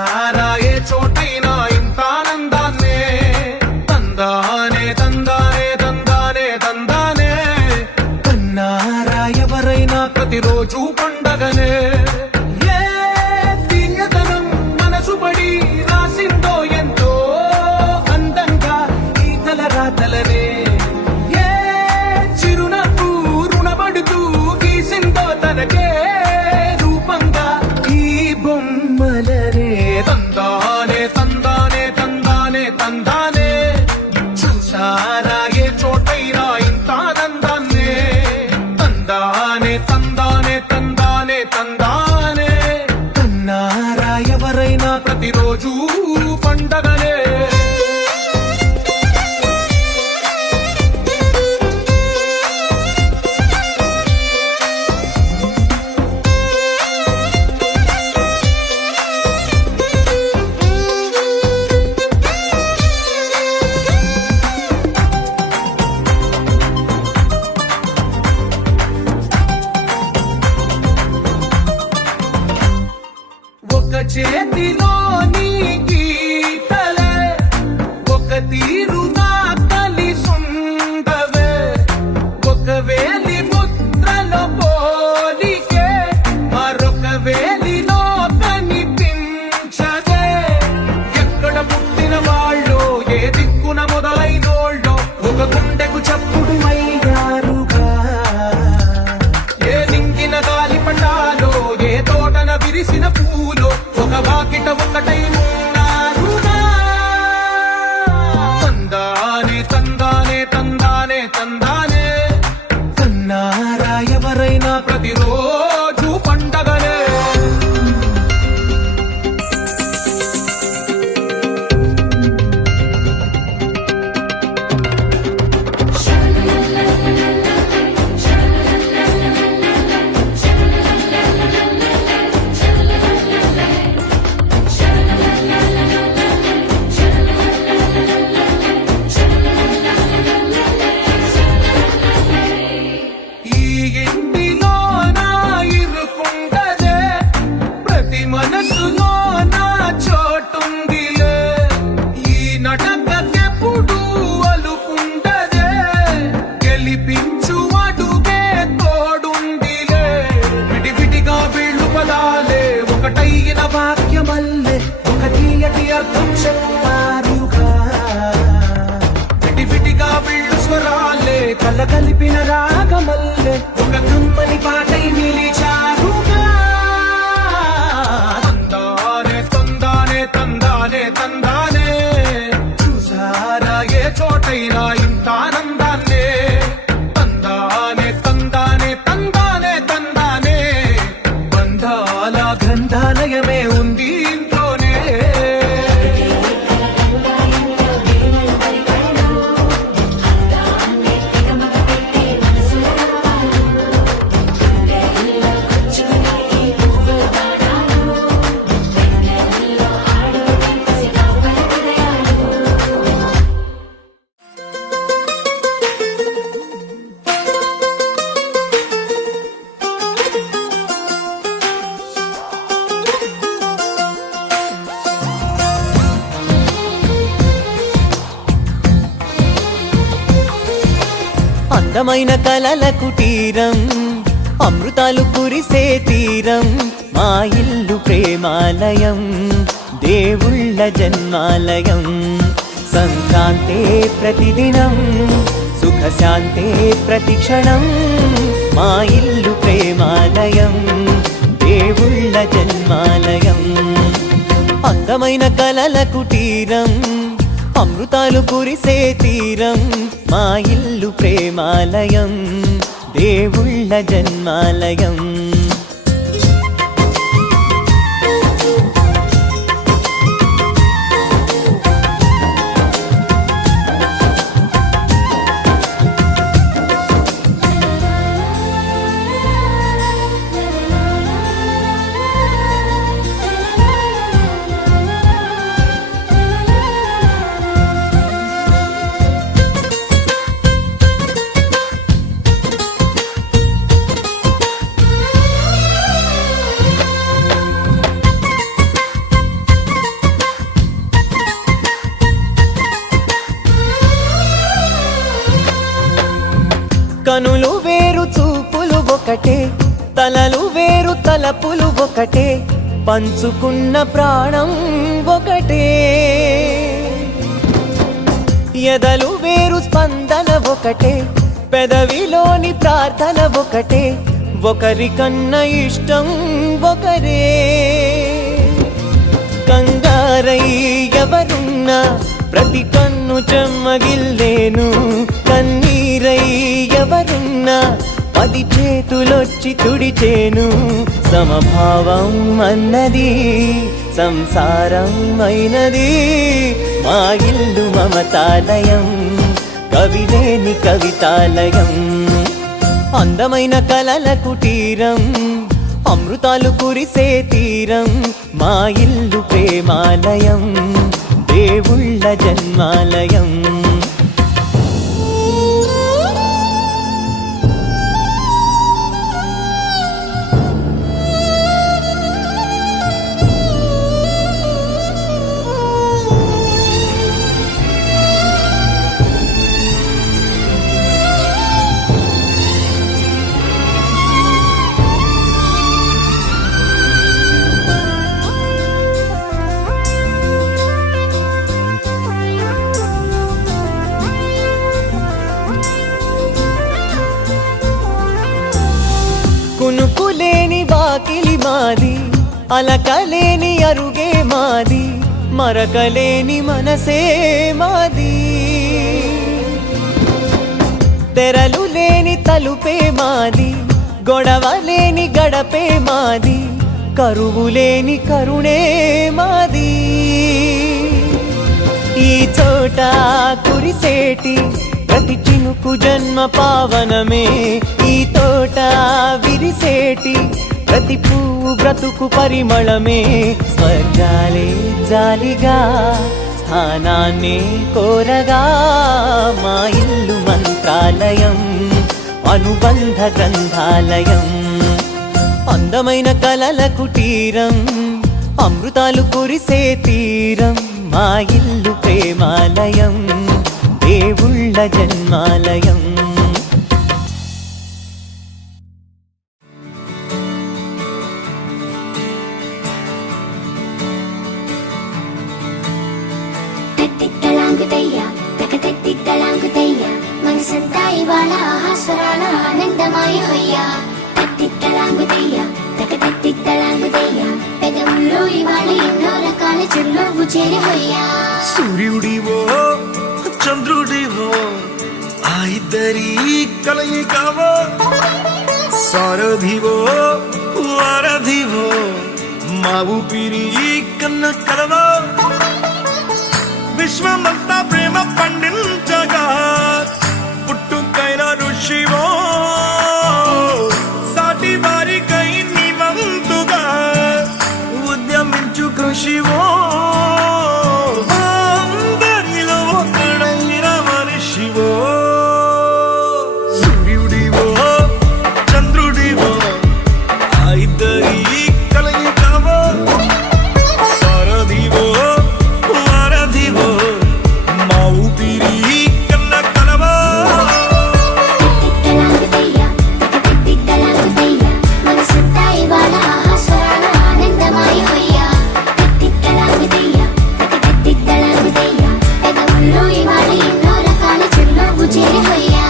చూసారా ఏ చోటైనా ఇంత ఆనందాన్నే తందానే తందానే తందానే తందానే కన్నారా ఎవరైనా ప్రతిరోజు పండగనే ఏ తీయదనం మనసు పడి రాసిందో ఎంతో అందంగా ఈ తలరాతలనే ఏ చిరునవ్వు రుణపడుతూ గీసిందో తనకే రూపంగా ఈ బొమ్మలనే తందానే తందానే తందానే తందానే చూసారా ఏ చోటైనా ఇంత ఆనందాన్నే తందానే తందానే తందానే తందానే కన్నారా ఎవరైనా ప్రతిరోజు పండగనే ఒక చేతిలోని గీతలే ఒక తీరుగా కలిసుండవే ఒక వేలి ముద్రలో పోలికే మరొక వేలిలో కనిపించదే ఎక్కడ పుట్టిన వాళ్ళు ఏ దిక్కున మొదలైనోళ్ళో ఒక గుండెకు చప్పుడు అయ్యారుగా ఏ నింగిన గాలి పండాలో ఏ తోటన విరిసిన పూలో ఒక వాకిట ఒకటై ఉన్నారుగా తందానే తందానే తందానే తందానే కన్నారా ఎవరైనా ప్రతిరోజు పండగనే ఈ ఇంటిలో నా ఇరుకుండదే ప్రతి మనసులో నా చోటుందిలే ఈ నటకెప్పుడు అలుకుండదే గెలిపించు అడుగే తోడుందిలే విడివిడిగా వీళ్ళు పదాలే ఒకటైన వాక్యమల్లే ఒక తీయటి అర్థం చెప్పారుగా విడివిడిగా వీళ్ళు స్వరాలే కల కలిపిన రాగమల్లే ఒక కమ్మని పాటై నిలిచారుగా తందానే తందానే తందానే తందానే చూసారా ఏ చోటైనా ఇంత ఆనందాన్నే తందానే తందానే తందానే తందానే బంధాల గ్రంథాలయమే ఉంది ఇంట్లోనే అందమైన కలల కుటీరం అమృతాలు కురిసే తీరం మా ఇల్లు ప్రేమాలయం దేవుళ్ళ జన్మాలయం సంక్రాంతే ప్రతిదినం సుఖశాంతే ప్రతిక్షణం మా ఇల్లు ప్రేమాలయం దేవుళ్ళ జన్మాలయం అందమైన కలల కుటీరం అమృతాలు కురిసే తీరం మా ఇల్లు ప్రేమాలయం దేవుళ్ళ జన్మాలయం కనులు వేరు చూపులు ఒకటే, తలలు వేరు తలపులు ఒకటే, పంచుకున్న ప్రాణం ఒకటే. ఎదలు వేరు స్పందన ఒకటే, పెదవిలోని ప్రార్థన ఒకటే, ఒకరికన్నా ఇష్టం ఒకరే. కంగారై ఎవరున్నా ప్రతి కన్ను చెమ్మగిల్లేను, కన్నీరై ఎవరున్నా 10 చేతులొచ్చి తుడిచేను. సమభావం అన్నది సంసారం అయినది, మా ఇల్లు మమతాలయం, కవిలేని కవితాలయం. అందమైన కలల కుటీరం, అమృతాలు కురిసే తీరం, మా ఇల్లు ప్రేమాలయం, దేవుళ్ళ జన్మాలయం. కునుకులేని వాకిలి మాది, అలకలేని అరుగే మాది, మరకలేని మనసే మాది. తెరలు లేని తలుపే మాది, గొడవలేని గడపే మాది, కరువులేని కరుణే మాది. ఈ చోట కురిసేటి ప్రతి చినుకు జన్మ పావనమే, ఈ తోట విరిసేటి ప్రతి పువ్వు బ్రతుకు పరిమళమే. స్వర్గాలే జాలిగా స్థానాన్ని కోరగా, మా ఇల్లు మంత్రాలయం, అనుబంధ గ్రంథాలయం. అందమైన కలల కుటీరం, అమృతాలు కురిసే తీరం, మా ఇల్లు ప్రేమాలయం, దేవుళ్ళ జన్మాలయం. తిట్టలాంగుతయ్యా తకతిట్టలాంగుతయ్యా, మనసంతా ఇవాళ ఆహాస్వరాల ఆనందమాయ హొయ్యా. తిట్టలాంగుతయ్యా తకతిట్టలాంగుతయ్యా, పెదవుల్లో ఇవాళ ఎన్నో రకాల చిరునవ్వు చేరి హొయ్యా. సూర్యుడివో చంద్రుడివో, ఆ ఇద్దరి కలయికవో, సారథివో వారధివో, మా ఊపిరి కన్న కలవో. విశ్వమంతా ప్రేమ పండించగా, పుట్టుకైన ఋషివో, సాటి వారికై నివంతుగా ఉద్యమించు కృషివో. అందరిలో ఒకడైన మనిషివో, సూర్యుడివో చంద్రుడివో, ఆ ఇద్దరి కలయికవో, సారథివో వారధివో, మా ఊపిరి కన్న కలవో. తిట్టలాంగుతయ్యా తకతిట్టలాంగుతయ్యా, మనసంతా ఇవాళ ఆహాస్వరాల ఆనందమాయ హొయ్యా. తిట్టలాంగుతయ్యా తకతిట్టలాంగుతయ్యా, పెదవుల్లో ఇవాళ ఎన్నో రకాల చిరునవ్వు చేరి హొయ్యా.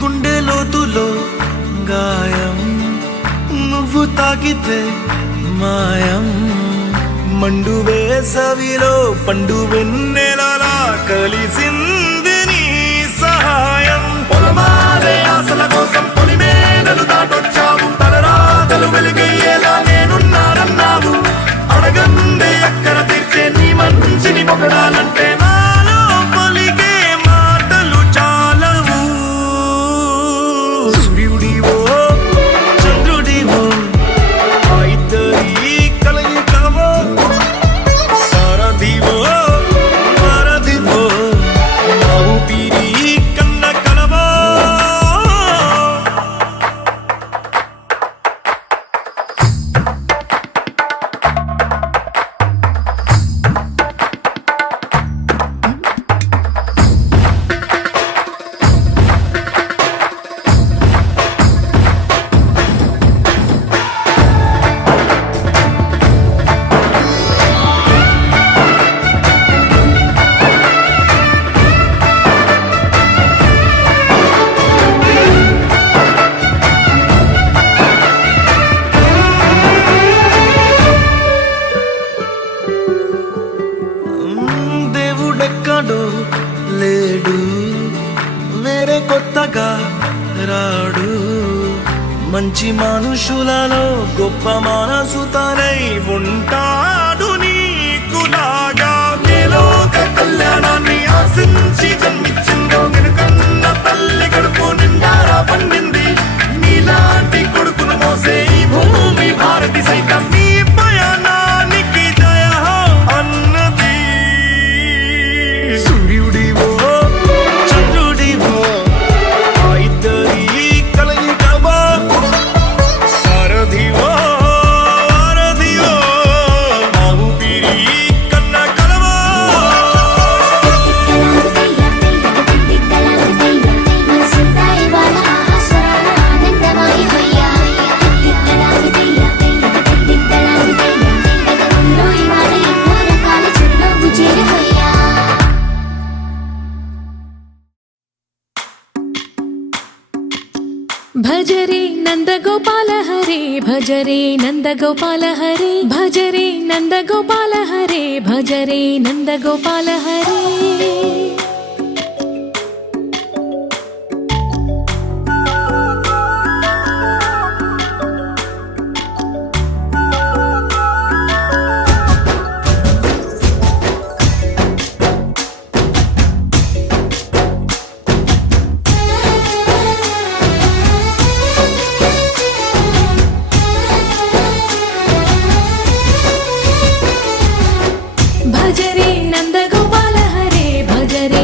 గుండె లోతులో గాయం, నువ్వు తాకితే మాయం. మండు వేసవిలో పండు వెన్నెలలా కలిసింది నీ సహాయం. పొలమారే ఆశల కోసం పొలిమేనలు దాటొచ్చావు, తలరాతలు వెలుగయ్యేలా నేనున్నానన్నావు. అడగందే అక్కర తీర్చే మంచి మనుషులలో గొప్ప మనసుతనై ఉంటాడు నీకులాగా లోక కళ్యాణాన్ని ఆశించి జన్మించిందో వెనుకన్న తల్లి కడుపు నిండారా పండింది నీలాంటి కొడుకును మోసే ఈ భూమి భారతి సైతం నీ పయనానికి జయ హో అన్నది సూర్యుడివో చంద్రుడివో ఆ ఇద్దరి కలయికవో సారథివో వారధివో ఆ ఊపిరి కన్న కలవో మనసంతా ఇవాళ ఆస్వాదన ఆనందమయమయ్యా పెదవుల్లో ఇవాళ ఎన్నో రకాల చిరునవ్వు చేరమయ్యా భజరే నందగోపాల హరే భజరే నందగోపాల హరే భజరే నందగోపాల హరే భజరే నందగోపాల హరే భజరే నందగోపాల హరే భజరే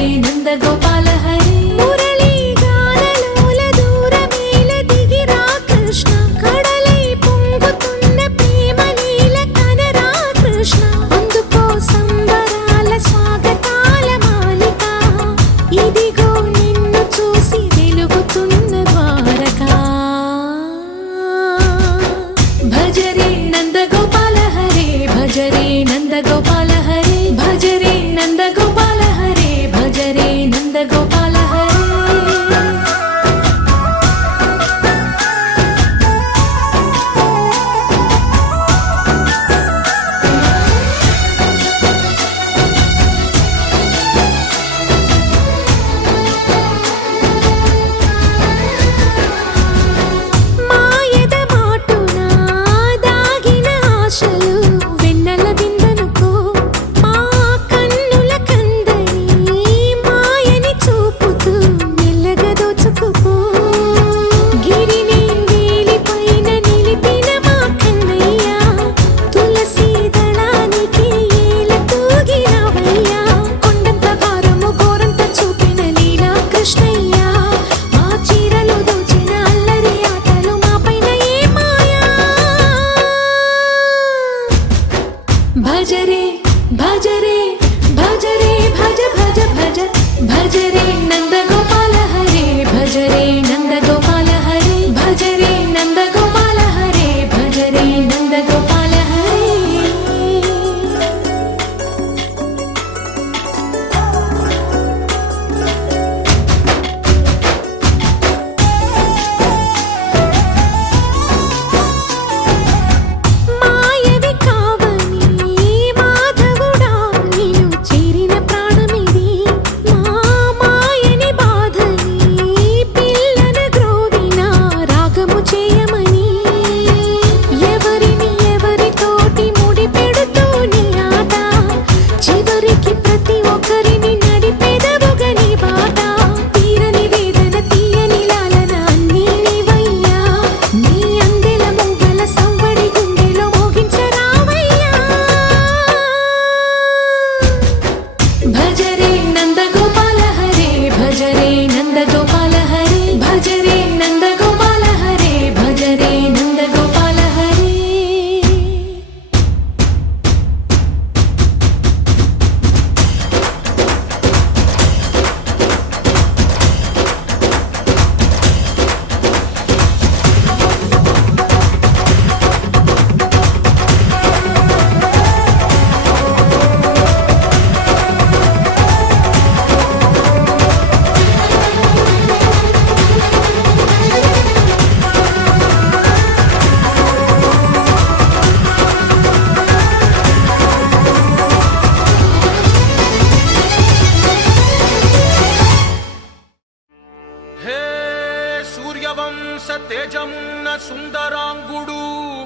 తేజమున్న సుందరాంగుడు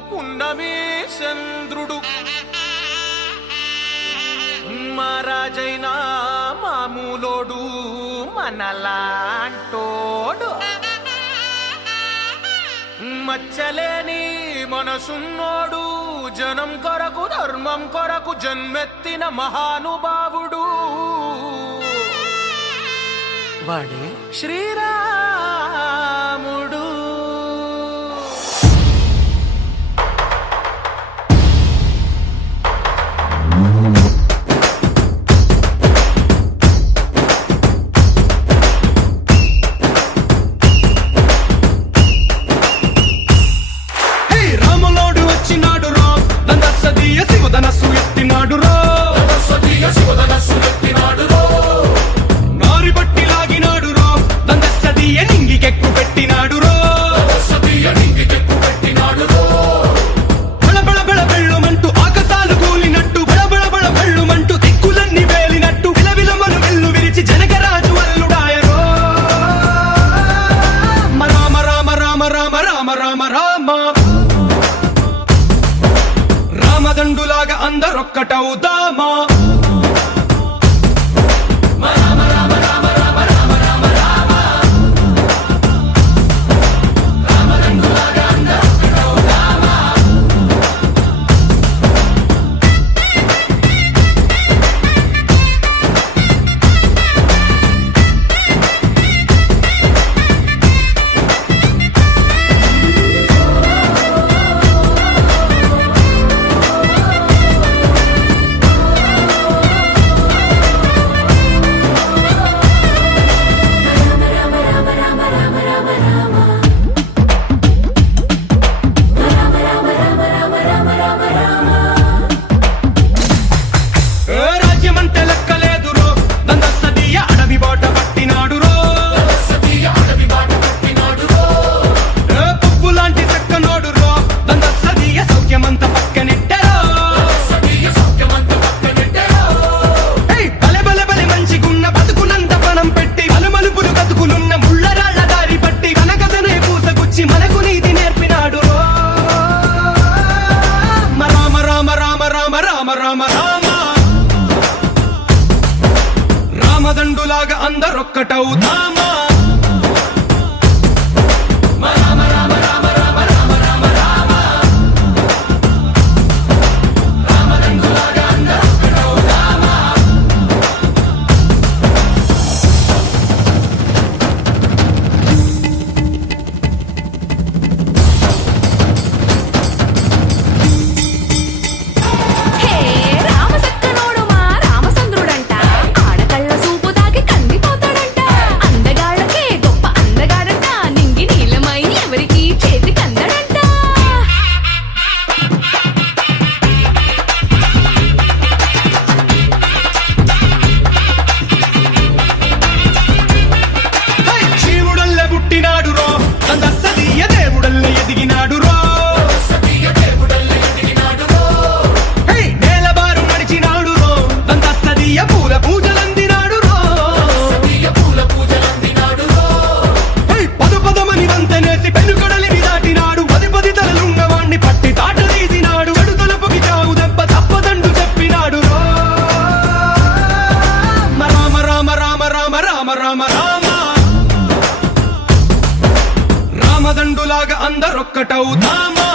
పున్నమి చంద్రుడు మహారాజైన మామూలోడు మనలాంటోడు మచ్చలేని మనసున్నోడు జనం కొరకు ధర్మం కొరకు జన్మెత్తిన మహానుభావుడు వాడే శ్రీరాముడు. రామదండులాగా అందరొక్కటవుదామా రామదండులాగా అందరొక్కటవుదామా రామదండులాగా అందరొక్కటవుదామా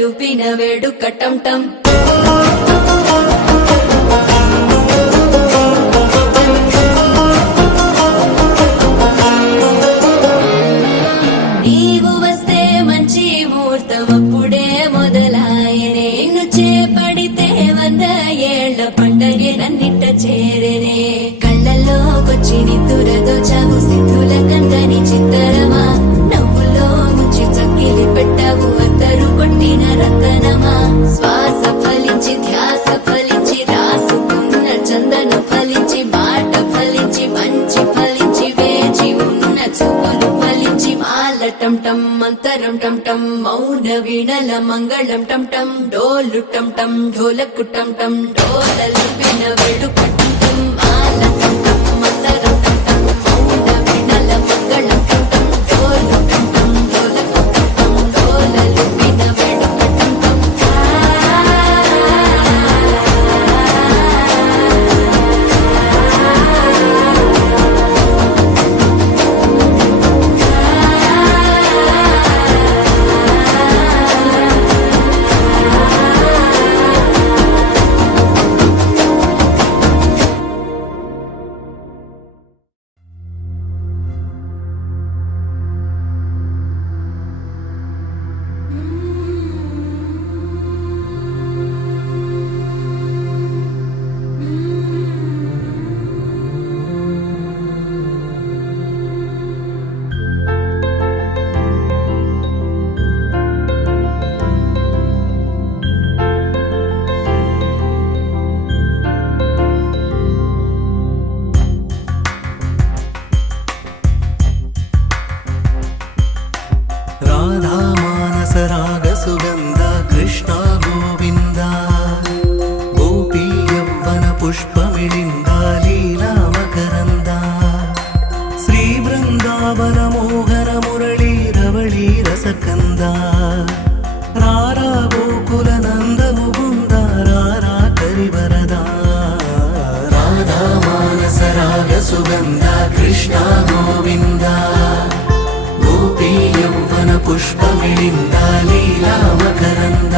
లూపిన వేడుక టం టం నీవు వస్తే మంచి ముహూర్తం అప్పుడే మొదలాయనే నిన్ను చేపడితే 100 ఏళ్ల పండగే నన్నిట్ట చేరనే కళ్ళల్లోకొచ్చి నిద్దురదోచావు సిద్ధుల కందని చిత్తరమా నవ్వులో ముంచి చక్కిలి పెట్టావు అద్దరు కొట్టిన రతనమా శ్వాస ఫలించి ధ్యాస ఫలించి రాసుకున్న చందన ఫలించి మాట ఫలించి మంచి ఫలించి వేచి ఉన్న చూపులు ఫలించి మాల టం టం మంతరం టం టం మౌన వీణల మంగళం టం టం డోలు టం టం ఢోలకు టం టం డోలలు విన వేడుక టం టం మాల టం టం మంతరం టం టం మౌన వీణల మంగళం టం టం డోలు టం టం ఢోలకు టం టం డోలలు విన వేడుక టం టం రాధా మానస రాగ సుగంధ కృష్ణ గోవింద గోపీ యవ్వన పుష్పమిళింద లీలా మకరంద శ్రీ బృందావన మోహన మురళీ రవళీ రసకంద రారా గోకుల నంద ముకుంద రారా కరివరద రాధా మానస రాగ సుగంధ కృష్ణ గోవింద గోపీ యవ్వన పుష్పమిళింద లీలా మకరంద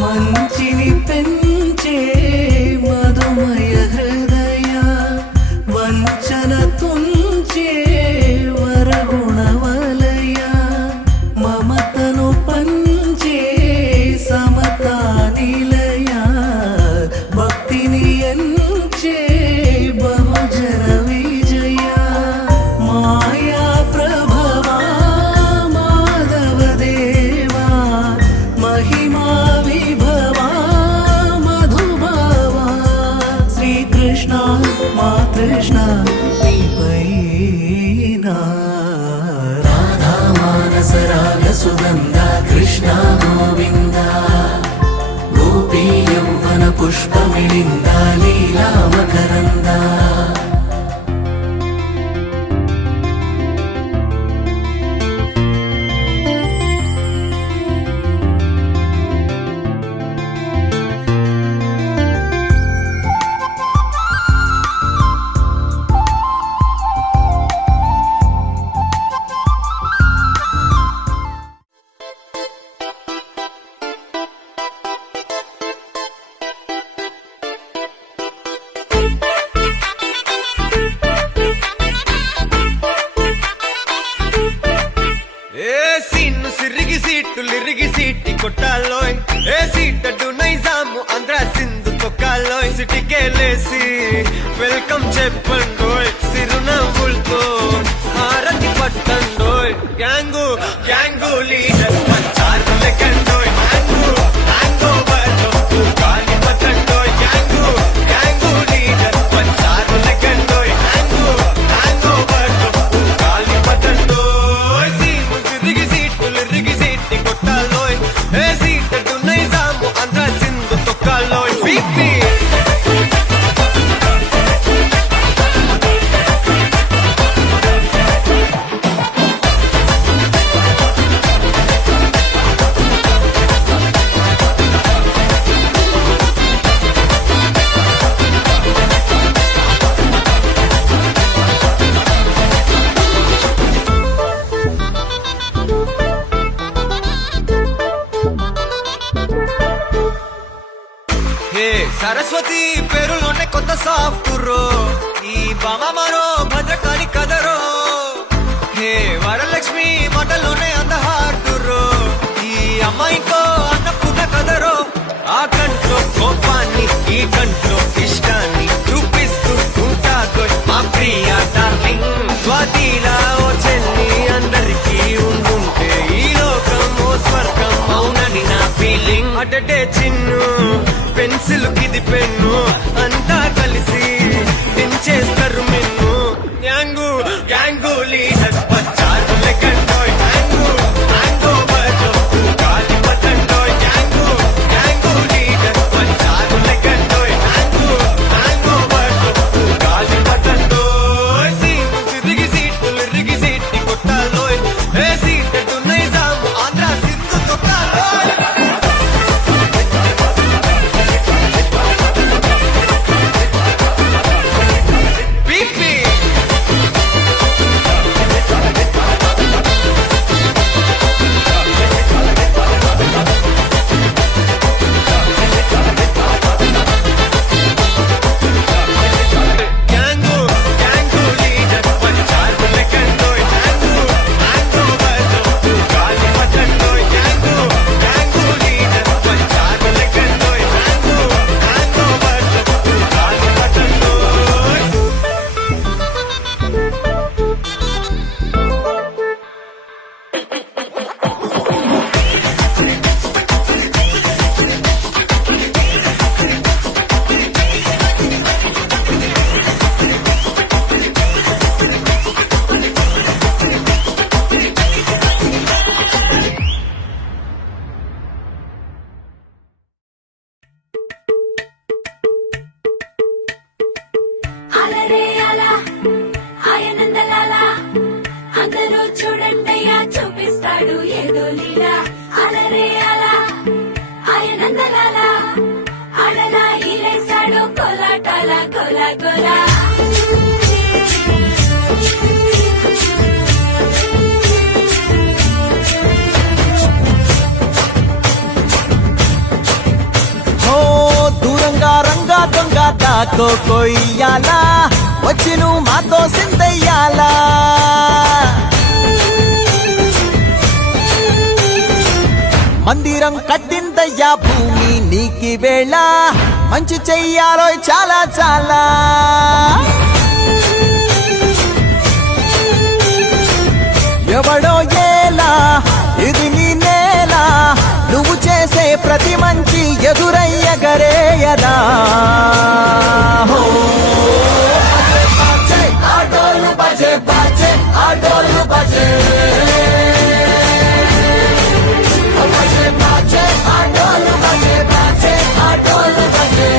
మంచిని పెంచే మధుమయ హృదయ వంచన తుంచే వరగుణవలయ మమతను పంచే సమతా నిలయ భక్తిని ఎంచే బహుజన విజయ మాయా ప్రభవా మాధవ దేవా మహిమా విభవా మధుభావా శ్రీకృష్ణ మా కృష్ణ నీపైనా రాధా మానస రాగ సుగంధ కృష్ణ గోవింద గోపీ యవ్వన పుష్పమిళింద లీలా మకరంద సిట్టులిరిగి సీటి కొట్టాలోయ్ ఏ సీటడు నైజాము ఆంధ్ర సింధు తొక్కాలోయ్ సిటీకేలేసి వెల్కమ్ చెప్పండోయ్ సిరునవ్వులతో హారతి పట్టండోయ్ గ్యాంగు గ్యాంగు లీడర్ పంచారు లెక్కండోయ్ హ్యాంగు హ్యాంగ్ ఓవర్లో గాలి పట్టండోయ్ గ్యాంగు సరస్వతి పేరులోనే కొత్త సాఫ్ట్వేర్ ఈ బామ మరో భద్రకాళి కదరో హే వరలక్ష్మి మాటలోనే అంత హార్దురో ఈ అమ్మాయికో అన్నపూర్ణ కదరో ఆ కంట్లో కోపాన్ని ఈ కంట్లో ఇష్టాన్ని చూపిస్తూ ఉంటాదో మా ప్రియ డార్లింగ్ స్వాతిలా ఓ చెల్లి అందరికీ ఉండుంటే ఈ లోకం ఓ స్వర్గం అవునని నా ఫీలింగ్ అటటే చిన్ను పెన్సిల్ కిది పెన్ను అంతా కలిసి దించేస్తారు మిన్ను యాంగు యాంగు లీడర్ వచ్చారు లెక్కండోయ్ యాంగు యాంగో బజో గాలి పతండోయ్ యాంగు యాంగు లీడర్ వచ్చారు లెక్కండోయ్ యాంగు యాంగో బజో గాలి పతండోయ్ సిరిగి సీట్లు కొట్టాలోయ్ ఏ seat Nizam Andhra Sindhu తొక్కాలోయ్ PP యాంగు యాంగు leader వచ్చారు లెక్కండోయ్ యాంగు యాంగో బజో గాలి పతండోయ్ యాంగు యాంగు లీడర్ వచ్చారు లెక్కండోయ్ యాంగు యాంగో బజో గాలి పతండోయ్ అలరే అలా ఆయనందలాలా అందరూ చూడండయ్యా చూపిస్తాడు ఏదో లీలా అలరే అలా ఆయనందలాలా అలలా ఈలేశాడు కోలాటాల కోలా కోలా ఓ దూరంగా రంగా దొంగ దాకో కొయ్యాలా వచ్చి నువ్వు మాతో సిందయ్యాలా మందిరం కట్టిందయ్యా భూమి నీకి వేళ మంచి చెయ్యాలో చాలా చాలా ఎవడో ఏలా ఇది నీ నేల నువ్వు చేసే ప్రతి మంచి ఎదురయ్యగరేయదా హో. బాజే, ఆటోలు బజే బాజే ఆటోలు బజే బజే బాజే ఆటోలు బజే బాజే ఆటోలు బజే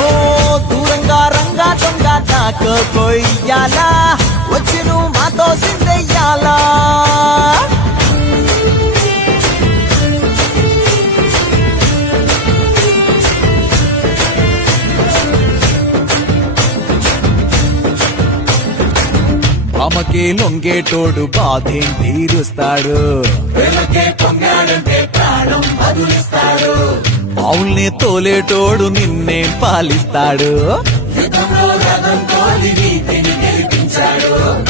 ఓ దూరంగా రంగా దొంగ నాకు కొయ్యాలా వచ్చి నువ్వు మాతో సిందయ్యాలా అమ్మకే లొంగేటోడు బాధేం తీరుస్తాడు ఆవుల్ని తోలేటోడు నిన్నే పాలిస్తాడు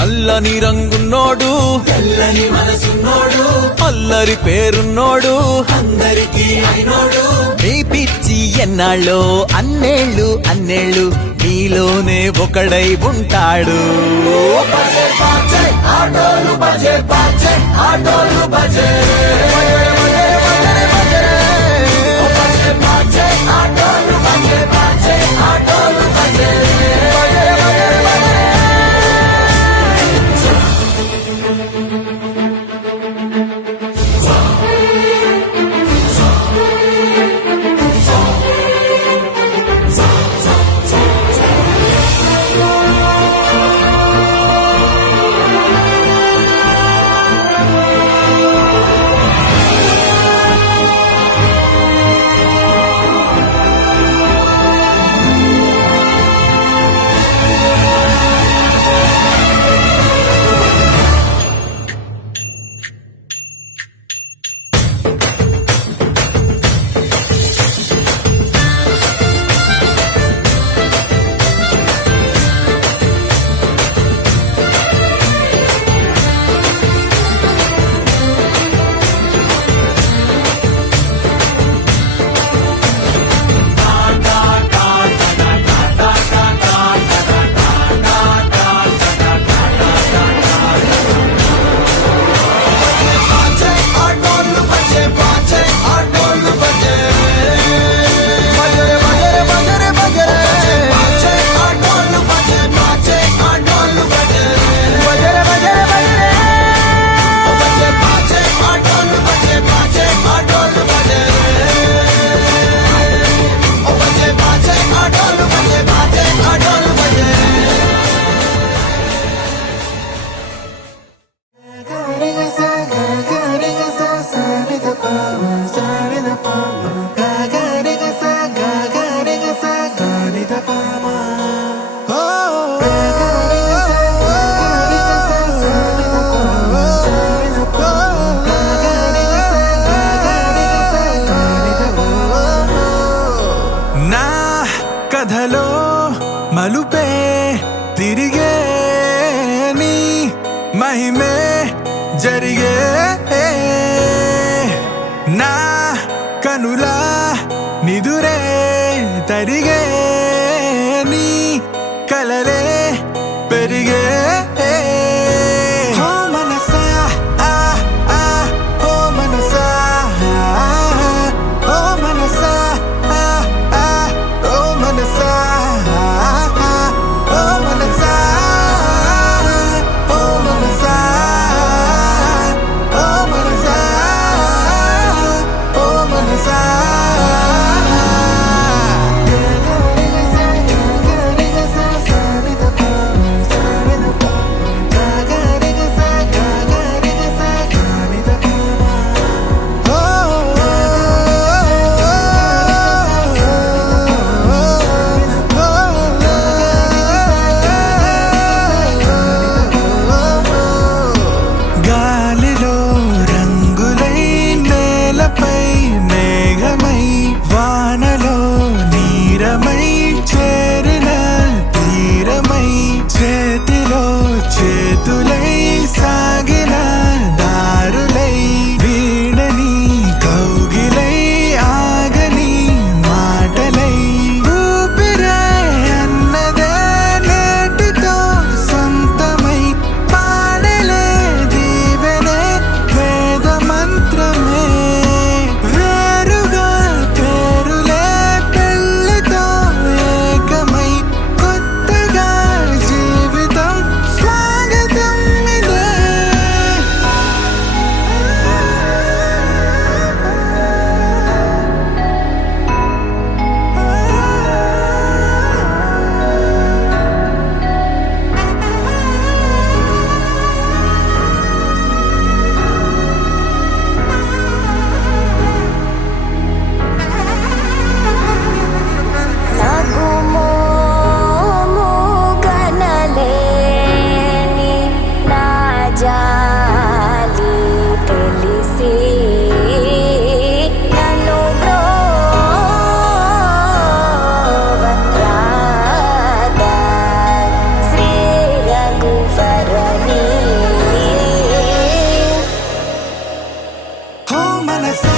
అల్లని రంగున్నోడు తెల్లని మనసున్నోడు అల్లరి పేరున్నోడు అందరికీ అయినోడు మీ పిచ్చి ఎన్నాళ్ళో అన్నేళ్ళు అన్నేళ్ళు నీలోనే ఒకడై ఉంటాడు ఆటోలు బజే బాజే ఆటోలు బజే ఆటోలు బజే బాజే ఆటోలు బజే మలుపే తిరిగే నీ మహిమే జరిగే నా కనులా నిదురే తరిగే నీ కలలే పెరిగే ఓ మనసా ఆ ఆ ఓ మనసా ఓ మనసా ఆ ఆ ఓ మనసా ఓ మనసా ఓ మనసా ఓ మనసా ఓ మనసా గాలిలో రంగులై నేలపై మేఘమై వానలో నీరమై చేరిన తీరమై చేతిలో చేతులై సాగిన దారులై వీడని కౌగిలై ఆగని మాటలై ఊపిరే అన్నదే నేటితో సొంతమై పాడలే దీవెనే వేద మంత్రమే వేరుగా పేరులే పెళ్ళితో ఏకమై కొత్తగా జీవితం స్వాగతం ఇదే నాకు మోము గనలేని నా జాలి తెలిసి నన్ను బ్రోవరాదా శ్రీ రఘువరని ఓ మనసా